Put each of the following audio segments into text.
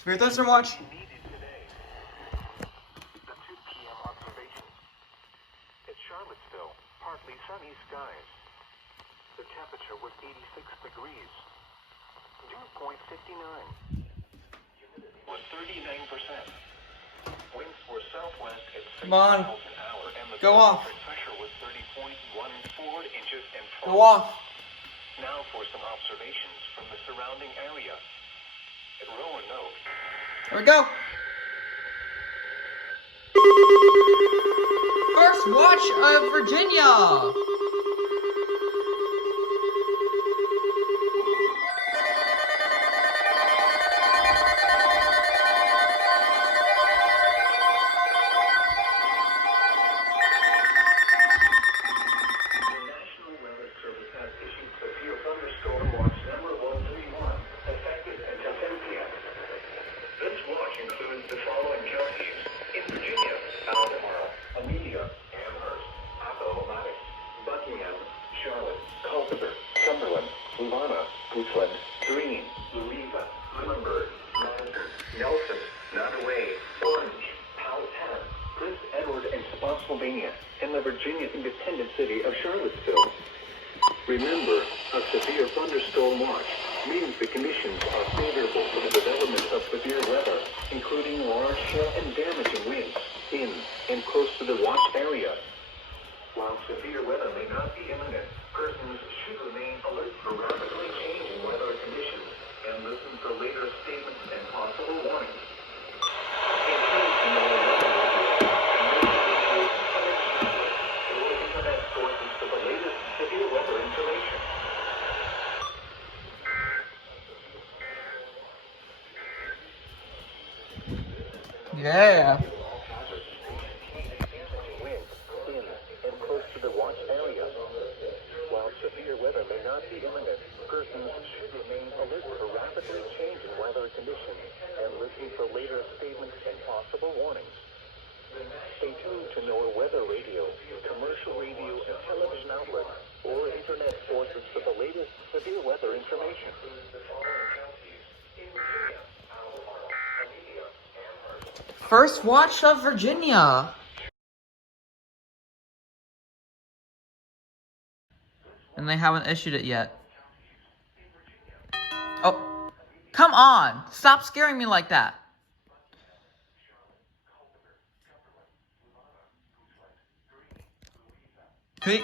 Spirit Thunder Watch. The 2 p.m. observation. At Charlottesville, partly sunny skies. The temperature was 86 degrees. Dew point 59. Humidity was 39%. Winds were southwest at 6 Come on. miles an hour, and the Go off. pressure was 30.14 inches and Go off. Now for some observations from the surrounding area. At Roanoke. Here we go. First watch of Virginia. Includes the following counties in Virginia: Albemarle, Amelia, Amherst, Appomattox, Buckingham, Charlotte, Culpeper, Cumberland, Urbana, Goochland, Greene, Louisa, Lunenburg, Madison, Nelson, Nottoway, Orange, Powhatan, Prince Edward, and Spotsylvania, and the Virginia independent city of Charlottesville. Remember, a severe thunderstorm watch means the conditions are favorable for the development of severe weather, including large hail and damaging winds in and close to the watch area. While severe weather may not be imminent, persons should remain alert for rapidly changing weather conditions and listen for later statements and possible warnings. In case you know weather radio, or internet sources for the latest severe weather information. Yeah. Winds in and close to the watch area. While severe weather may not be imminent, persons should remain alert for rapidly changing weather conditions and listen for later statements and possible warnings. Stay tuned to NOAA Weather Radio, commercial radio and television outlets, or internet sources for the latest severe weather information. The following counties in Virginia: Albemarle, Amelia, Amherst. First watch of Virginia. And they haven't issued it yet. Oh, come on. Stop scaring me like that. Hey.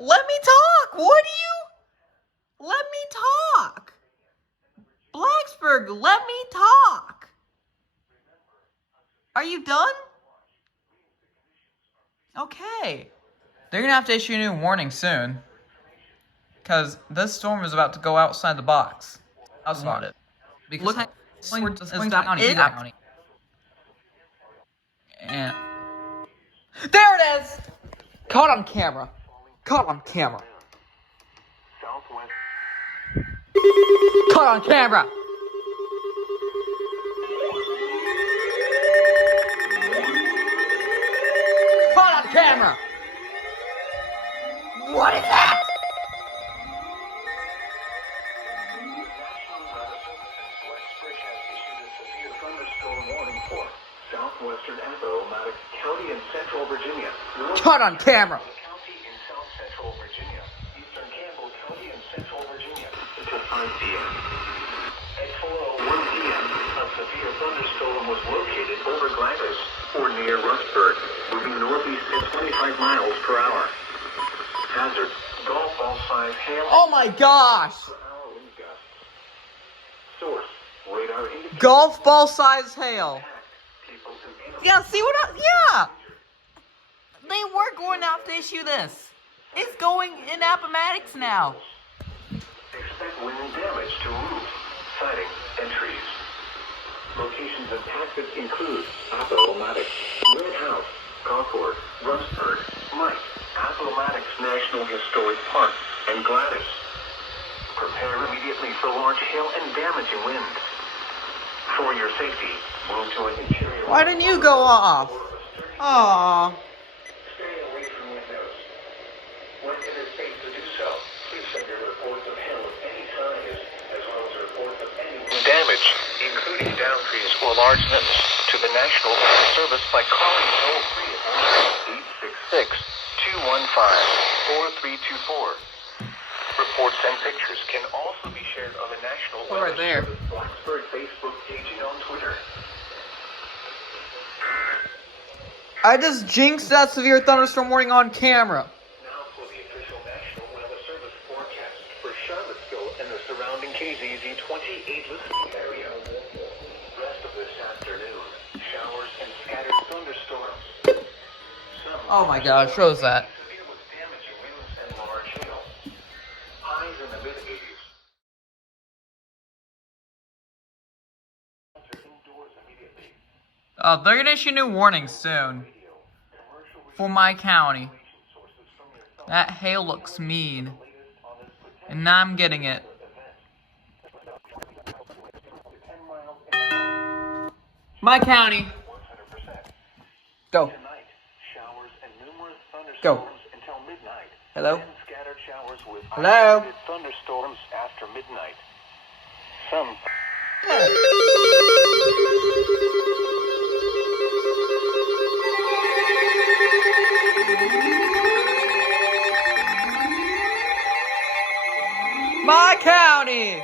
Let me talk. What do you? Let me talk. Blacksburg, let me talk. Are you done? Okay. They're going to have to issue a new warning soon. Because this storm is about to go outside the box. Outside it. Because look at county. And there it is! Caught on camera. Caught on camera. Southwest. Caught on camera. Caught on camera. What is that? National Weather Services, Wexford has issued a severe thunderstorm warning for southwestern Appomattox County in central Virginia. Caught on camera. County in south central Virginia. Eastern Campbell County in central Virginia. Until 5 p.m. At 4:01 p.m., a severe thunderstorm was located over Gladys, or near Rustburg, moving northeast at 25 miles per hour. Hazard: golf ball size hail. Oh my gosh. Per hour wind gusts. Source: radar indicates Golf ball size hail. people and animals. Yeah, see what yeah. They were going to have to issue this. It's going in Appomattox now. Expect wind damage to roofs, siding, and trees. Locations impacted include Appomattox, Red House, Concord, Rustburg, Mike, Appomattox National Historic Park, and Gladys. Prepare immediately for large hail and damaging winds. For your safety, move to an interior. Why didn't you go off? Aww. Stay away from windows. When it is safe to do so, please send your reports of hail of any size, as well as reports of any damage. or large notice to the National Weather Service by calling toll-free at 866-215-4324. Reports and pictures can also be shared on the National Weather Service Blacksburg Facebook page and on Twitter. I just jinxed that severe thunderstorm warning on camera. Now for the official National Weather Service forecast for Charlottesville and the surrounding KZZ 28 listening area. Rest of this afternoon, showers and scattered thunderstorms. Oh my gosh, shows that. Severe with damaging winds and large hail. Highs in the mid-80s. Indoors immediately. They're gonna issue new warnings soon for my county. That hail looks mean, and now I'm getting it. My county. Go. Tonight, showers and numerous Go. thunderstorms until midnight. Hello? Then scattered showers with Hello? isolated thunderstorms after midnight. Some My county.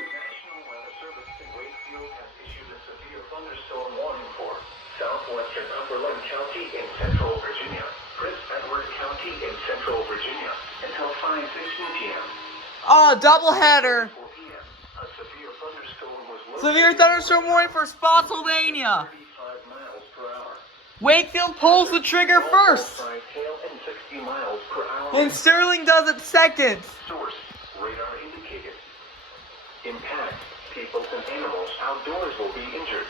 National Weather Service in Wakefield has issued a severe thunderstorm warning for southwestern Cumberland County in central Virginia, Prince Edward County in central Virginia, until 5:15 p.m. Oh, doubleheader. 4 p.m. A severe thunderstorm was Severe thunderstorm warning for Spotsylvania. 35 miles per hour. Wakefield pulls the trigger first, Outside hail and 60 miles per hour. and Sterling does it second. Source, radar indicated. Impact, people and animals outdoors will be injured.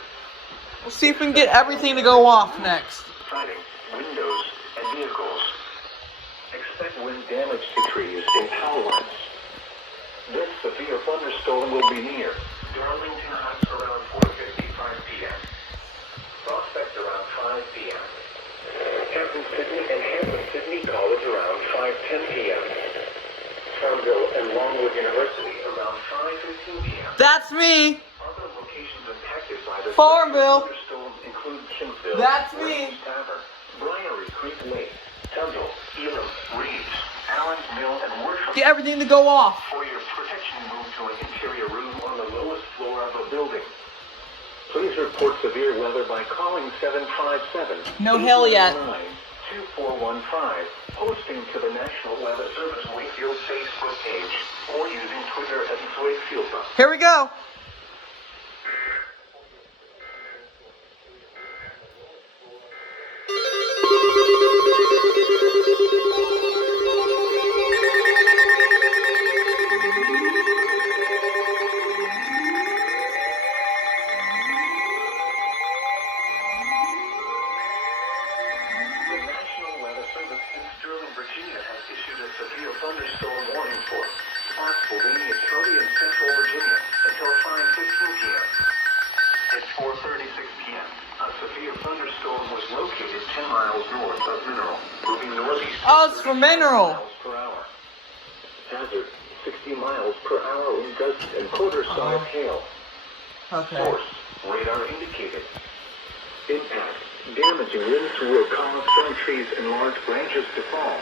We'll see if we can get everything to go off next. Siding, windows, and vehicles. Expect wind damage to trees and power lines. This severe thunderstorm will be near Darlington Heights around 4:55 p.m. Prospect around 5 p.m. Hampton Sydney and Hampton Sydney College around 5:10 p.m. Farmville and Longwood University around 5:15 p.m. That's me. Other locations impacted by the Farmville. thunderstorm include Kinsville, That's me. Ray's Tavern, Briery Creek Lake, Tundle, Elam, Reeves, Allen's Mill, and Worship. Get everything to go off. For your protection, move to an interior room on the lowest floor of a building. Please report severe weather by calling 757 No hail yet. 2415, posting to the National Weather Service Wakefield Facebook page, or using Twitter at Wakefield. Here we go. The National Weather Service in Sterling, Virginia has issued a severe thunderstorm warning for Spotsylvania County in central Virginia until 5:15 p.m. At 4:36 p.m., a severe thunderstorm was located 10 miles north of Mineral, moving northeast. Oh, it's for Mineral. Miles per hour. Hazard, 60 miles per hour wind gusts and quarter-size hail. Okay. Source, radar indicated. Impact, damaging winds will cause some trees and large branches to fall.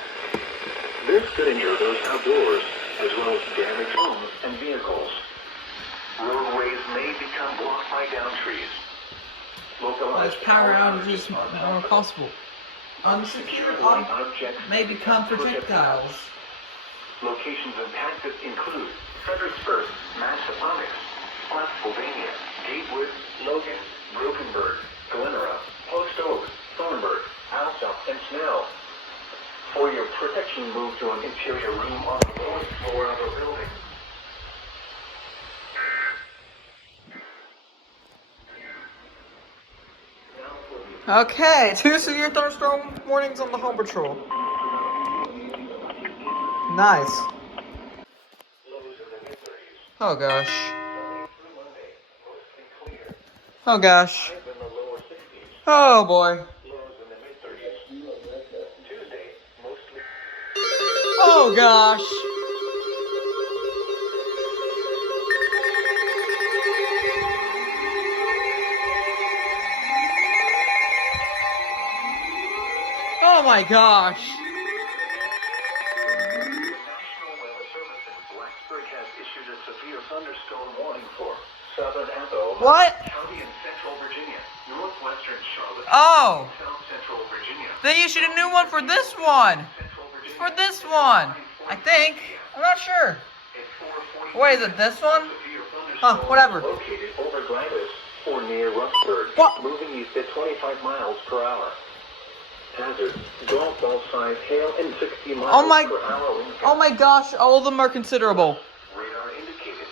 This could injure those outdoors, as well as damage homes and vehicles. Roadways may become blocked by downed trees. As power outages are possible. Unsecured objects may become projectiles. Locations impacted include Fredericksburg, Massachusetts, Spotsylvania, Gatewood, Logan, Brokenburg, Glenera, Post Oak, Thornburg, Alsop, and Snell. For your protection, move to an interior room on the lowest floor of a building. Okay, 2 severe thunderstorm warnings on the home patrol. Nice. Oh gosh. Oh gosh. Oh boy. Oh gosh. my gosh. The National Weather Service in Blacksburg has issued a severe thunderstorm warning for southern Apple What? County in central Virginia, northwestern Charlotte, Oh. south central Virginia. They issued a new one for this one. For this one. I think. I'm not sure. Wait, is it this one? Huh, whatever. Located over Gladys or near Rustburg, What? moving east at 25 miles per hour. Hazard, golf ball size hail and 60 miles per hour wind Oh my gosh, all of them are considerable. Radar indicated.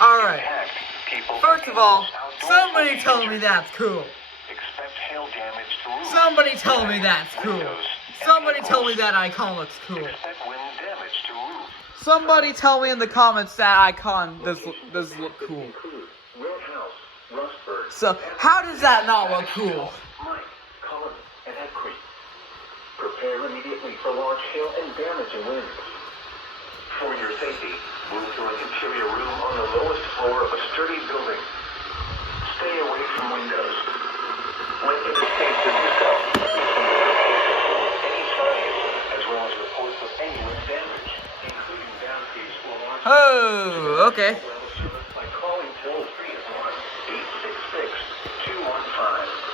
Alright. Impact, people. First of all, Outdoor somebody foliage. tell me that's cool. Expect hail damage to roofs. Somebody tell me that's cool. Windows, and Somebody tell me vehicles. that icon looks cool. Expect wind damage to roofs. Somebody tell me in the comments that icon does look cool. Include Roadhouse, Rustburg. So, how does that not look cool? Mike, Cullen, and Head Creek. Prepare immediately for large hail and damaging winds. For your safety, move to an interior room on the lowest floor of a sturdy building. Stay away from windows. When it is safe to do so, any signs, as well as reports of any wind damage, including downstage or large. Oh, okay. By calling toll free at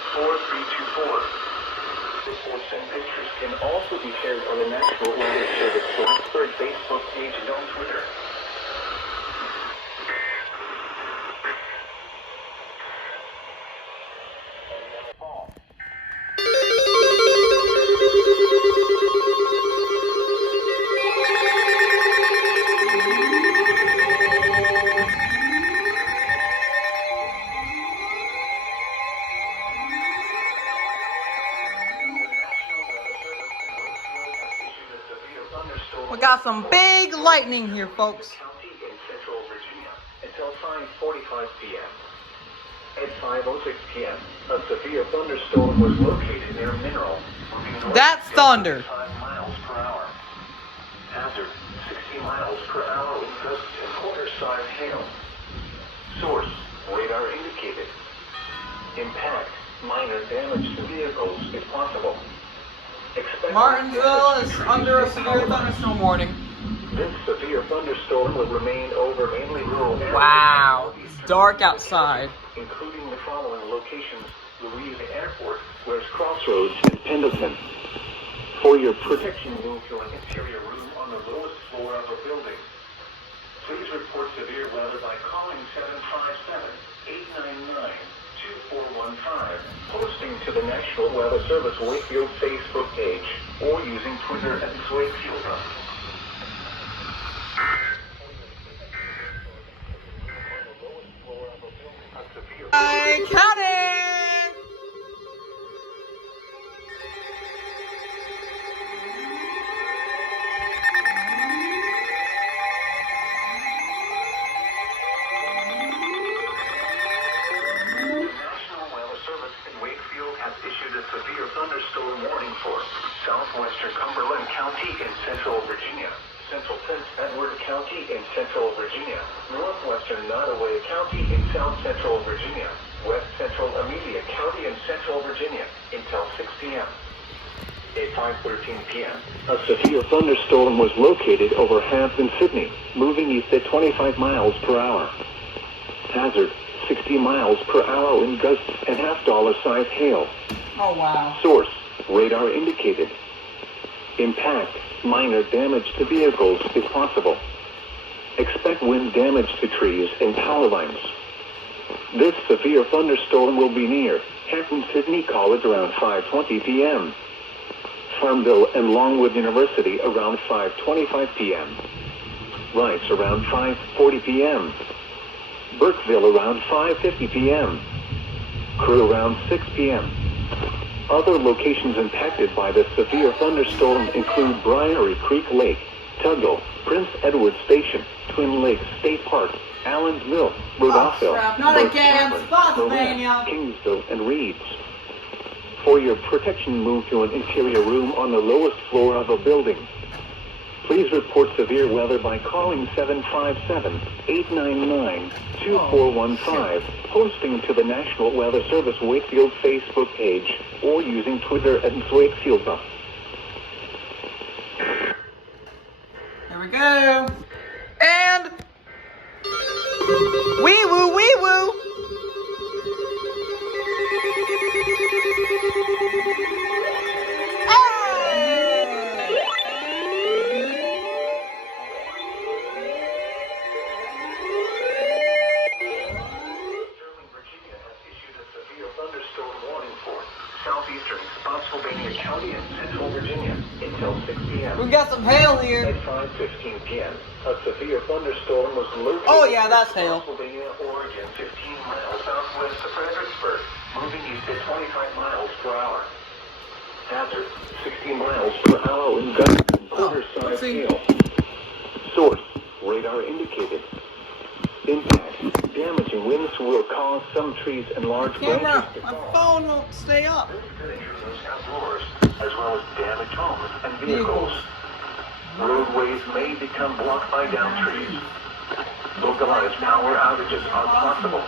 1-866-215-4324. Reports and pictures can also be shared on the National Weather Service Blacksburg Facebook page and on Twitter. We got some big lightning here, folks. County in central Virginia until 5:45 p.m. At 5:06 p.m., a severe thunderstorm was located near Mineral. That's thunder. 5 miles per hour. Hazard, 60 miles per hour with gusts and quarter-size hail. Source, radar indicated. Impact, minor damage to vehicles if possible. Expect Martinsville is under a severe thunderstorm warning. This severe thunderstorm will remain over mainly rural areas. Wow, it's dark outside. Including the following locations: Louise Airport, West Crossroads, and Pendleton. For your protection, move to an interior room on the lowest floor of a building. Please report severe weather by calling 757-899-2415, posting to the National Weather Service Wakefield Facebook page, or using Twitter at Wakefield. Hi, County! National Weather Service in Wakefield has issued a severe thunderstorm warning for southwestern Cumberland County in central Virginia, central Prince Edward County in central Virginia, northwestern Nottoway County in south central Virginia, west central Amelia County in central Virginia until 6 p.m. At 5:13 p.m., a severe thunderstorm was located over Hampton, Sydney, moving east at 25 miles per hour. Hazard, 60 miles per hour in gusts and half-dollar-sized hail. Oh, wow. Source, radar indicated. Impact, minor damage to vehicles if possible. Expect wind damage to trees and power lines. This severe thunderstorm will be near Hampton Sydney College around 5:20 p.m. Farmville and Longwood University around 5:25 p.m. Rice around 5:40 p.m. Burkeville around 5:50 p.m. Crew around 6 p.m. Other locations impacted by this severe thunderstorm include Briery Creek Lake, Tuggle, Prince Edward Station, Twin Lakes State Park, Allens Mill, Rudolphville, crap, not North again, Chapman, Spotsylvania. Marine, Kingsville, and Reeds. For your protection, move to an interior room on the lowest floor of a building. Please report severe weather by calling 757-899-2415, posting to the National Weather Service Wakefield Facebook page, or using Twitter at Wakefield. we go. And wee woo, wee woo. Virginia has issued a severe thunderstorm warning for southeastern Spotsylvania County and central Virginia until 6 p.m. We got some hail here. At 5:15 p.m., a severe thunderstorm was located Oh yeah, that's hail. Spotsylvania, Oregon, 15 miles southwest of Fredericksburg, moving east at 25 miles per hour. Hazard, 60 miles per hour in gusts and quarter-size hail. Source, radar indicated. Impact, damaging winds will cause some trees and large Camera, branches to my fall. phone won't stay up. Dangerous outdoors, as well as damaged homes and vehicles. Roadways may become blocked by downed trees. Localized power outages are possible.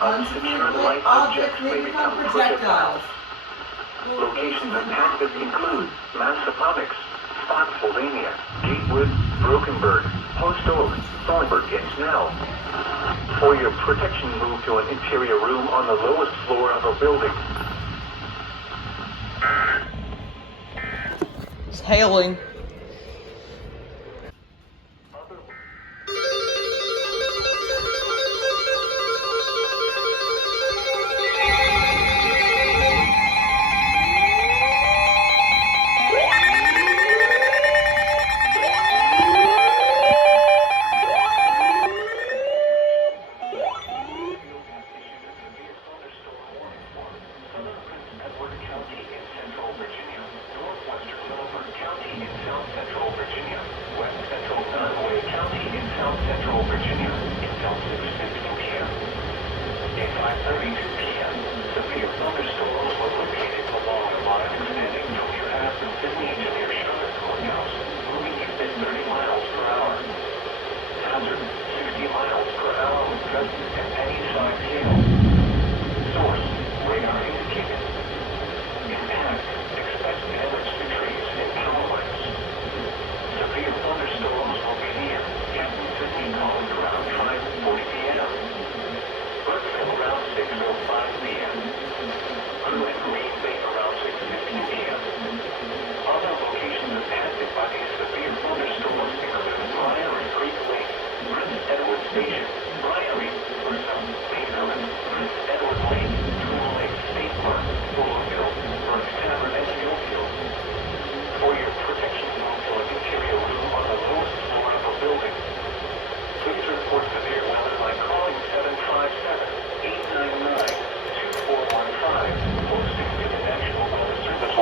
Unsecured light objects may become projectiles. Locations impacted include Massaponax, Spotsylvania, Gatewood, Brokenburg, Post Oak, Thornburg, and Snell. For your protection, move to an interior room on the lowest floor of a building. It's hailing.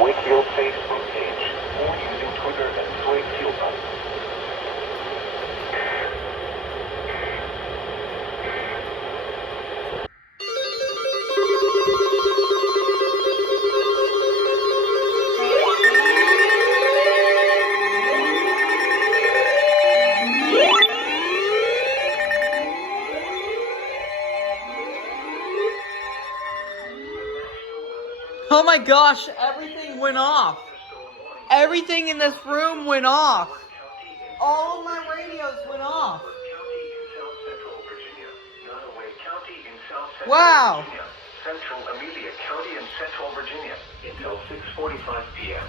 Wakefield Facebook page, or using Twitter at Wakefield. Oh my gosh, everything went off. Everything in this room went off. All of my radios went off. Wow. Central Amelia County and Central Virginia until 6:45 p.m.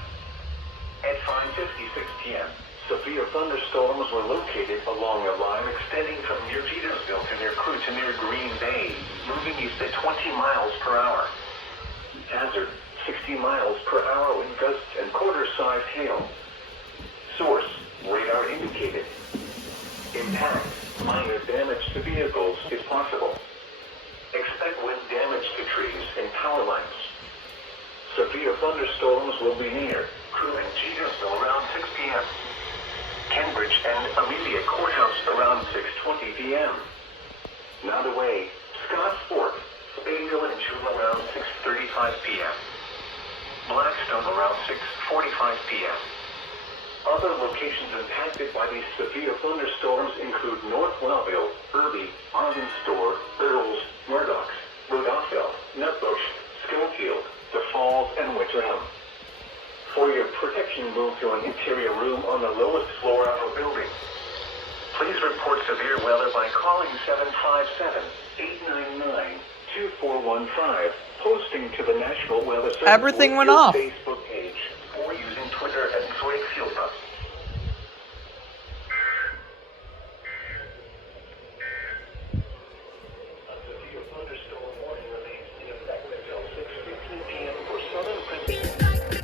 At 5:56 p.m., severe thunderstorms were located along a line extending from near Petersville to near Crew to near Green Bay, moving east at 20 miles per hour. Hazard, 60 miles per hour in gusts and quarter-sized hail. Source, radar indicated. Impact, minor damage to vehicles is possible. Expect wind damage to trees and power lines. Severe thunderstorms will be near Crew and Cheetersville around 6 p.m. Cambridge and Amelia Courthouse around 6:20 p.m. Nottoway, Scottsport, Bayville and June around 6:35 p.m. Blackstone around 6:45 p.m. Other locations impacted by these severe thunderstorms include North Wellville, Irby, Arden Store, Earls, Murdoch's, Rudolphville, Nutbush, Schofield, The Falls, and Winterham. For your protection, move to an interior room on the lowest floor of a building. Please report severe weather by calling 757-899-2415, posting to the National Weather Service Everything went off. Facebook page, or using Twitter at Wakefield. A severe thunderstorm warning remains in effect until 6:15 p.m. for southern Pennsylvania.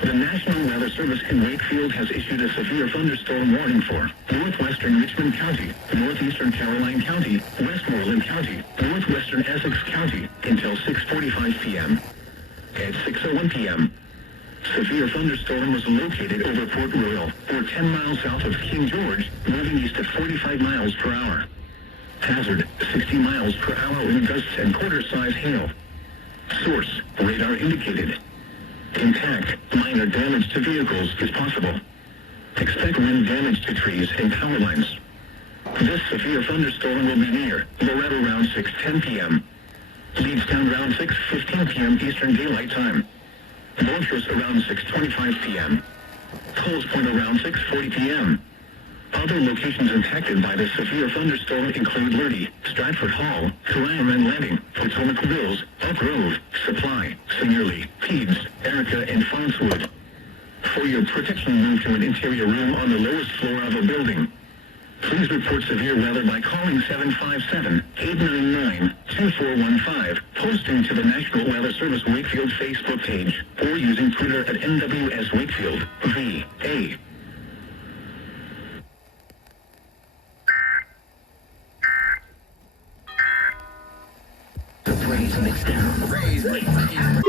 The National Weather Service in Wakefield has issued a severe thunderstorm warning for northwestern Richmond County, northeastern Caroline County, Westmoreland County, northwestern Essex County until 6:45 p.m. At 6:01 p.m., severe thunderstorm was located over Port Royal, or 10 miles south of King George, moving east at 45 miles per hour. Hazard, 60 miles per hour wind gusts and quarter-size hail. Source, radar indicated. Intact, minor damage to vehicles is possible. Expect wind damage to trees and power lines. This severe thunderstorm will be near Loretto around 6:10 p.m. Leads down around 6:15 p.m. Eastern Daylight Time. Montrose around 6:25 p.m. Coles Point around 6:40 p.m. Other locations impacted by the severe thunderstorm include Lurdy, Stratford Hall, Caliaman Landing, Potomac Mills, Elk Grove, Supply, Searly, Thebes, Erica, and Farnswood. For your protection, move to an interior room on the lowest floor of a building. Please report severe weather by calling 757-899-2415, posting to the National Weather Service Wakefield Facebook page, or using Twitter at NWS Wakefield, VA. The praise mix down. Praise mix down.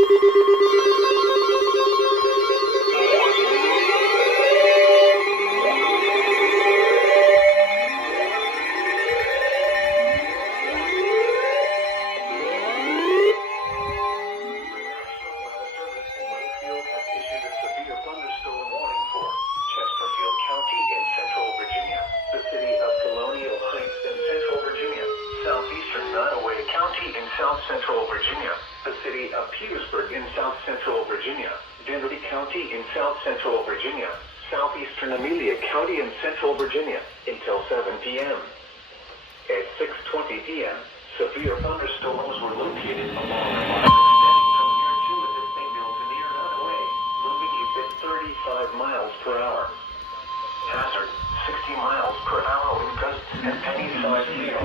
Southeastern Nottoway County in South Central Virginia, the city of Petersburg in South Central Virginia, Dinwiddie County in South Central Virginia, Southeastern Amelia County in Central Virginia until 7 p.m. At 6:20 p.m., severe thunderstorms were located along a line extending from near to Mississippi to near Nottoway, moving east at 35 miles per hour. Hazard, 60 miles per hour wind gusts and any size hail.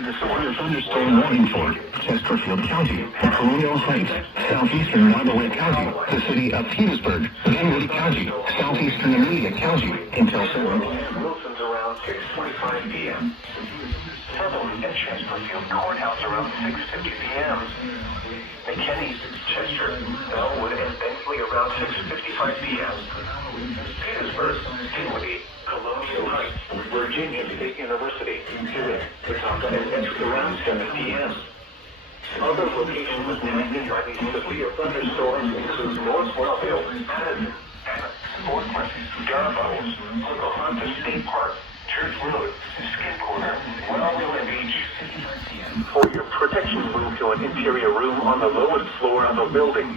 The severe thunderstorm warning for Chesterfield County, Colonial Heights, Southeastern Nottoway County, the city of Petersburg, Dinwiddie County, Southeastern Amelia County until 7 p.m. Wilson's around 6:45 p.m. Sutherland and Chesterfield Courthouse around 6:50 p.m. McKinney, Chester, Bellwood, and Bentley around 6:55 p.m. Petersburg, Dinwiddie, Colonial Heights, Virginia State University, Hewitt, Watauga, and Essex around 7 p.m. Other locations impacted by these severe thunderstorms include North Wellville, Addison, Portland, Darboz, Pocahontas State Park, Church Road, Skin Corner, Wellville Beach. For your protection, move to an interior room on the lowest floor of a building.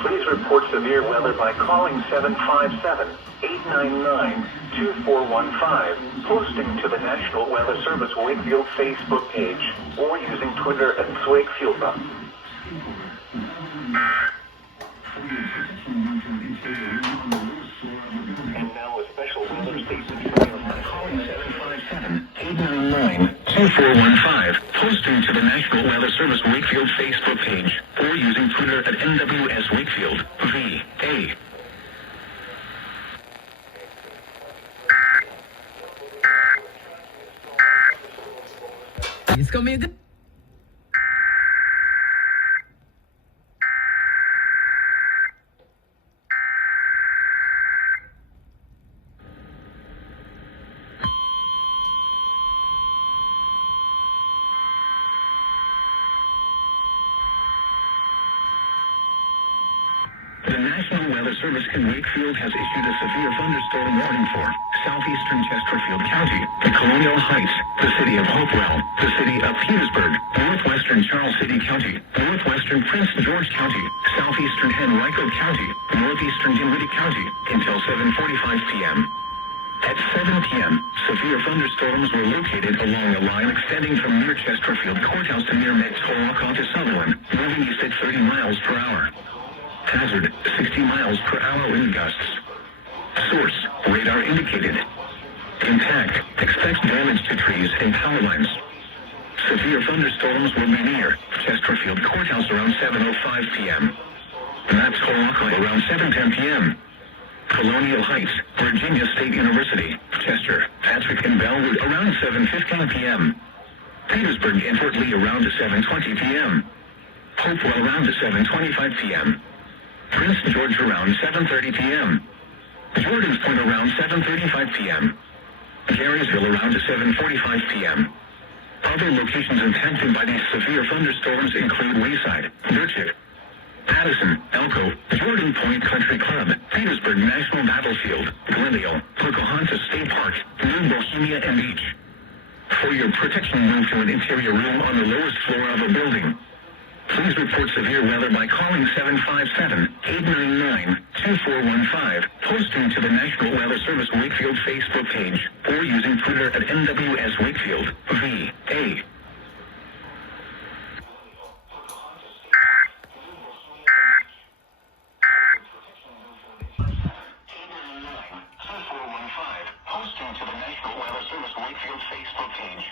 Please report severe weather by calling 757-899-2415, posting to the National Weather Service Wakefield Facebook page, or using Twitter at Wakefield. And now a special weather statement from calling 757-899-2415, posting to the National Weather Service Wakefield Facebook page, or using Twitter at NWS Wakefield, VA. It's gonna be a good. The National Weather Service in Wakefield has issued a severe thunderstorm warning for southeastern Chesterfield County, the Colonial Heights, the city of Hopewell, the city of Petersburg, northwestern Charles City County, northwestern Prince George County, southeastern Henrico County, northeastern Dinwiddie County, until 7:45 p.m. At 7 p.m., severe thunderstorms were located along a line extending from near Chesterfield Courthouse to near Metz-Holocau to Sutherland, moving east at 30 miles per hour. Hazard, 60 miles per hour wind gusts. Source, radar indicated. Impact, expect damage to trees and power lines. Severe thunderstorms will be near Chesterfield Courthouse around 7:05 p.m. Metz-Holocau around 7:10 p.m. Colonial Heights, Virginia State University, Chester, Patrick and Bellwood around 7:15 p.m. Petersburg and Fort Lee around 7:20 p.m. Hopewell around 7:25 p.m. Prince George around 7:30 p.m. Jordan's Point around 7:35 p.m. Garysville around 7:45 p.m. Other locations impacted by these severe thunderstorms include Wayside, Birchip, Addison, Elko, Jordan Point Country Club, Petersburg National Battlefield, Glendale, Pocahontas State Park, New Bohemia and Beach. For your protection, move to an interior room on the lowest floor of a building. Please report severe weather by calling 757-899-2415, posting to the National Weather Service Wakefield Facebook page, or using Twitter at NWS Wakefield, VA. Posting to the National Weather Service Wakefield Facebook page.